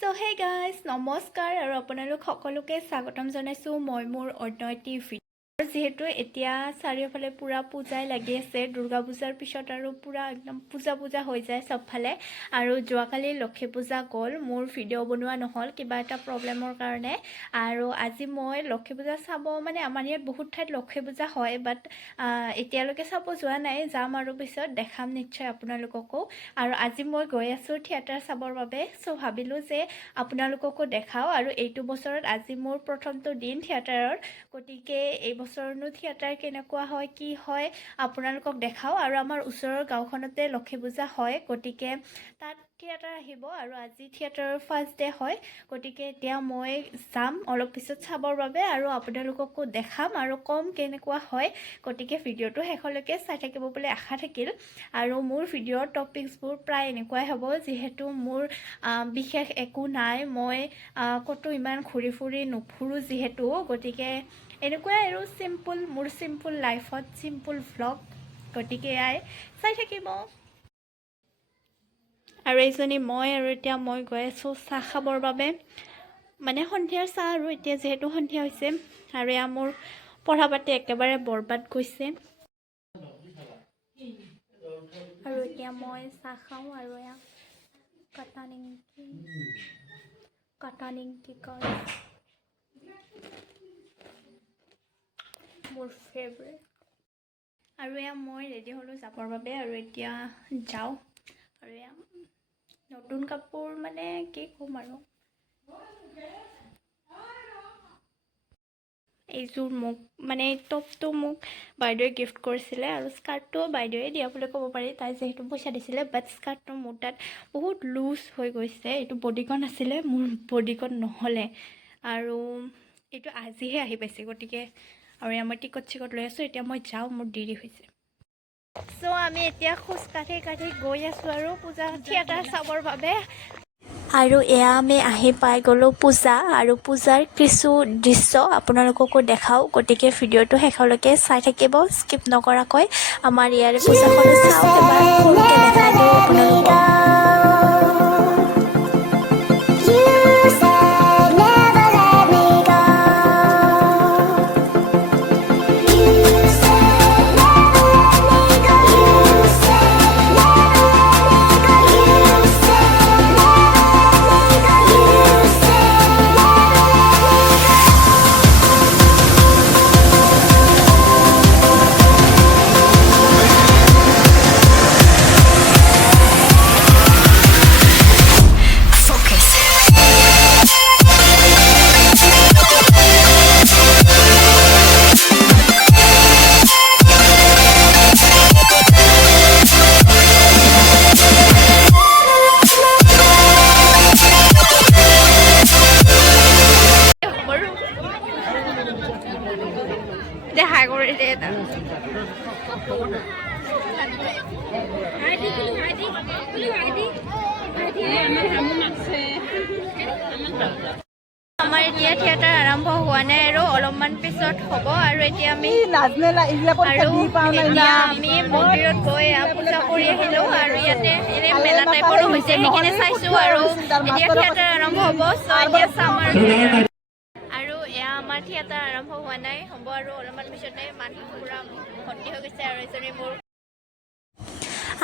So hey guys, নমস্কাৰ আৰু আপোনালোক সকলোকে স্বাগতম জনাইছোঁ মই মোৰ অন্য এটি ভিডিঅ'। যিহেতু এতিয়া চাৰিওফালে পুৰা পূজাই লাগি আছে, দুৰ্গা পূজাৰ পিছত আৰু পুৰা একদম পূজা হৈ যায় চবফালে। আৰু যোৱাকালি লক্ষী পূজা গ'ল, মোৰ ভিডিঅ' বনোৱা নহ'ল কিবা এটা প্ৰব্লেমৰ কাৰণে। আৰু আজি মই লক্ষী পূজা চাব মানে আমাৰ ইয়াত বহুত ঠাইত লক্ষী পূজা হয়, বাট এতিয়ালৈকে চাব যোৱা নাই, যাম আৰু পিছত দেখাম নিশ্চয় আপোনালোককো। আৰু আজি মই গৈ আছোঁ থিয়েটাৰ চাবৰ বাবে, চ' ভাবিলোঁ যে আপোনালোককো দেখাওঁ। আৰু এইটো বছৰত আজি মোৰ প্ৰথমটো দিন থিয়েটাৰৰ, গতিকে এই বছৰনো থিয়েটাৰ কেনেকুৱা হয় কি হয় আপোনালোকক দেখাওঁ। আৰু আমাৰ ওচৰৰ গাঁওখনতে লক্ষী পূজা হয়, গতিকে তাত থিয়েটাৰ আহিব আৰু আজি থিয়েটাৰৰ ফাৰ্ষ্ট ডে হয়। গতিকে এতিয়া মই যাম অলপ পিছত চাবৰ বাবে আৰু আপোনালোককো দেখাম আৰু কম কেনেকুৱা হয়। গতিকে ভিডিঅ'টো শেষলৈকে চাই থাকিব বুলি আশা থাকিল। আৰু মোৰ ভিডিঅ'ৰ টপিকছবোৰ প্ৰায় এনেকুৱাই হ'ব, যিহেতু মোৰ বিশেষ একো নাই, মই ক'তো ইমান ঘূৰি ফুৰি নুফুৰোঁ যিহেতু, গতিকে এনেকুৱাই আৰু চিম্পুল, মোৰ চিম্পুল লাইফত চিম্পুল ভ্লগ, গতিকে এয়াই চাই থাকিব। আৰু এইজনী মই, আৰু এতিয়া মই গৈ আছোঁ চাহ খাবৰ বাবে, মানে সন্ধিয়াৰ চাহ। আৰু এতিয়া যিহেতু সন্ধিয়া হৈছে আৰু এয়া মোৰ পঢ়া পাতি একেবাৰে বৰবাদ গৈছে। আৰু এতিয়া মই চাহ খাওঁ আৰু এয়া কাটা নিমকি কয় মোৰ ফেভৰেট। আৰু এয়া মই ৰেডি হ'লোঁ যাবৰ বাবে, আৰু এতিয়া যাওঁ। আৰু এয়া নতুন কাপোৰ মানে কি ক'ম আৰু, এইযোৰ মোক মানে টপটো মোক বাইদেৱে গিফ্ট কৰিছিলে, আৰু স্কাৰ্টটো বাইদেৱে দিয়া বুলি ক'ব পাৰি, তাই যিহেতু পইচা দিছিলে। বাট স্কাৰ্টটো মোৰ তাত বহুত লুজ হৈ গৈছে, এইটো বডিকন আছিলে, মোৰ বডিকন নহ'লে, আৰু এইটো আজিহে আহি পাইছে। গতিকে আৰু এয়া মই টিকট লৈ আছোঁ, এতিয়া মই যাওঁ, মোৰ দেৰি হৈছে। চ' আমি এতিয়া খোজ কাঢ়ি গৈ আছোঁ আৰু পূজা থিয়েটাৰ চাবৰ বাবে। আৰু এয়া আমি আহি পাই গ'লোঁ পূজা, আৰু পূজাৰ কিছু দৃশ্য আপোনালোককো দেখাওঁ। গতিকে ভিডিঅ'টো শেষলৈকে চাই থাকিব স্কিপ নকৰাকৈ। আমাৰ ইয়াৰে পূজাখনো চাওঁ, এবাৰ সৰুকৈ দেখাই দিওঁ আপোনালোকক। হাই কৰি দে এটা আমাৰ এতিয়া থিয়েটাৰ আৰম্ভ হোৱা নাই, আৰু অলপমান পিছত হ'ব। আৰু এতিয়া আমি মন্দিৰত গৈ পূজা কৰি আহিলোঁ, আৰু ইয়াতে এনে মেলা টাইপৰো হৈছে, সেইখিনি চাইছোঁ। আৰু এতিয়া থিয়েটাৰ আৰম্ভ হ'ব, চ' এতিয়া চাম। আৰু এয়া আমাৰ থিয়েটাৰ আৰম্ভ হোৱা নাই, হ'ব আৰু অলপমান পিছতে মানুহ পুৰা ভৰ্তি হৈ গৈছে। আৰু এজনী মোৰ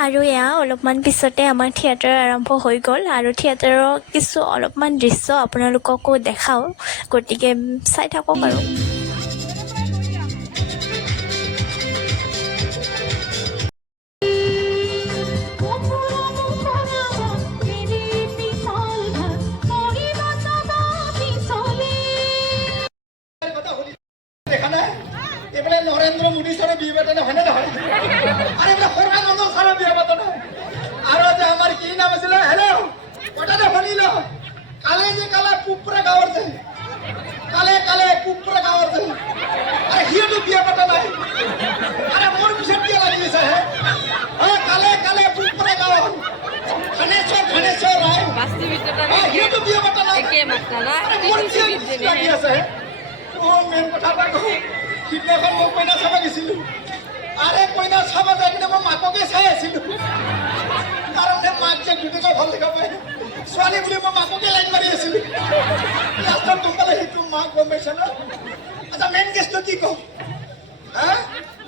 আৰু এয়া অলপমান পিছতে আমাৰ থিয়েটাৰ আৰম্ভ হৈ গ'ল, আৰু থিয়েটাৰৰ কিছু অলপমান দৃশ্য আপোনালোককো দেখাওঁ, গতিকে চাই থাকক আৰু। নৰেন্দ্ৰ মোদী ছাৰে বিয়ে পাতে নহয় নে নহয়? আৰু এইবিলাক সৰ্বানন্দ ছাৰে বিয়ে পাতে নহয়। আৰু যে আমাৰ কি নাম আছিলে, হেল্ল' কথাটা শুনিল, কালে যে কালে পুপ্ৰা গাঁৱৰ যে কালে পুপ্ৰা গাঁৱৰ যে, আৰু সিহঁতো বিয়ে পাতে নাই। আৰু মোৰ পিছত বিয়া লাগি গৈছে হে, কালে পুপ্ৰা গাঁৱৰ ধনেশ্বৰ ৰায়, সিহঁতো বিয়ে পাতে নাই। মোৰ বিয়া লাগি আছে। মেইন কথা এটা কওঁ, সিদিনাখন মই কইনা চাব গৈছিলোঁ, আৰে কইনা চাব যাই কিনে মই মাককে চাই আছিলোঁ, কাৰণ মাক যে দুটাকে ভাল দেখা পায়। ছোৱালী বুলি মই মাককে লাইন মাৰি আছিলোঁ লাষ্টত গম পালে সেইটো মাক গম পাইছে ন আচ্ছা মেইন কেছটো কি কওঁ হা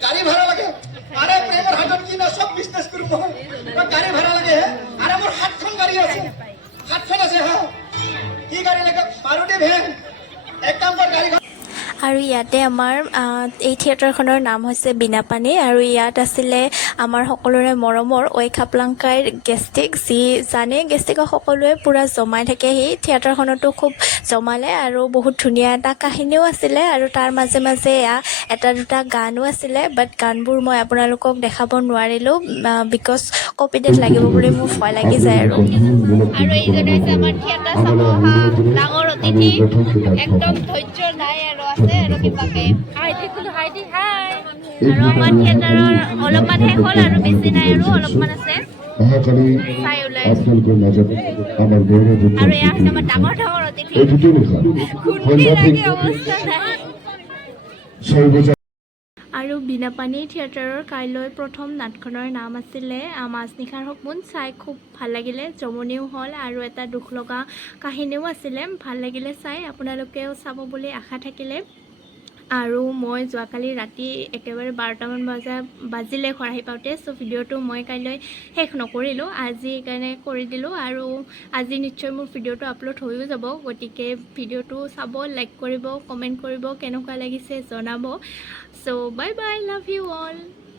গাড়ী ভাড়া লাগে আৰে প্ৰেমৰ হাতত কি না চব বিজনেছ কৰোঁ মই গাড়ী ভাড়া লাগে আৰে মোৰ 7খন গাড়ী আছে 7খন আছে হা কি গাড়ী লাগে মাৰুতি ভেন 1 নম্বৰ গাড়ী আৰু ইয়াতে আমাৰ এই থিয়েটাৰখনৰ নাম হৈছে বিনাপানী আৰু ইয়াত আছিলে আমাৰ সকলোৰে মৰমৰ ঐ খাপলাংকাইৰ গেষ্টিক যি জানে গেষ্টিকক সকলোৱে পূৰা জমাই থাকে সেই থিয়েটাৰখনতো খুব জমালে আৰু বহুত ধুনীয়া এটা কাহিনীও আছিলে আৰু তাৰ মাজে মাজে এটা দুটা গানো আছিলে বাট গানবোৰ মই আপোনালোকক দেখাব নোৱাৰিলোঁ বিকজ কপিৰাইট লাগিব বুলি মোৰ ভয় লাগি যায় আৰু এইজনে হৈছে আমাৰ থিয়েটাৰ চাব অহা ডাঙৰ অতিথি একদম ধৈৰ্য নাই আৰু আৰু কিবাকে আৰু আমাৰ থিয়েটাৰৰ অলপমান শেষ হ'ল আৰু বেছি নাই আৰু অলপমান আছে চাই ওলাই আৰু এয়া হৈছে আমাৰ ডাঙৰ ডাঙৰ অতিথি খুন্দি লাগি অৱস্থা নাই আৰু বিনাপানী থিয়েটাৰৰ কাইলৈ প্ৰথম নাটখনৰ নাম আছিলে মাজনিশাৰ সপোন চাই খুব ভাল লাগিলে জমনিও হ'ল আৰু এটা দুখ লগা কাহিনীও আছিলে ভাল লাগিলে চাই আপোনালোকেও চাব বুলি আশা থাকিলে আৰু মই যোৱাকালি ৰাতি একেবাৰে 12টামান বাজিলে ঘৰ আহি পাওঁতে চ' ভিডিঅ'টো মই কাইলৈ শেষ নকৰিলোঁ আজি সেইকাৰণে কৰি দিলোঁ আৰু আজি নিশ্চয় মোৰ ভিডিঅ'টো আপলোড হৈও যাব গতিকে ভিডিঅ'টো চাব লাইক কৰিব কমেণ্ট কৰিব কেনেকুৱা লাগিছে জনাব চ' bye bye love you all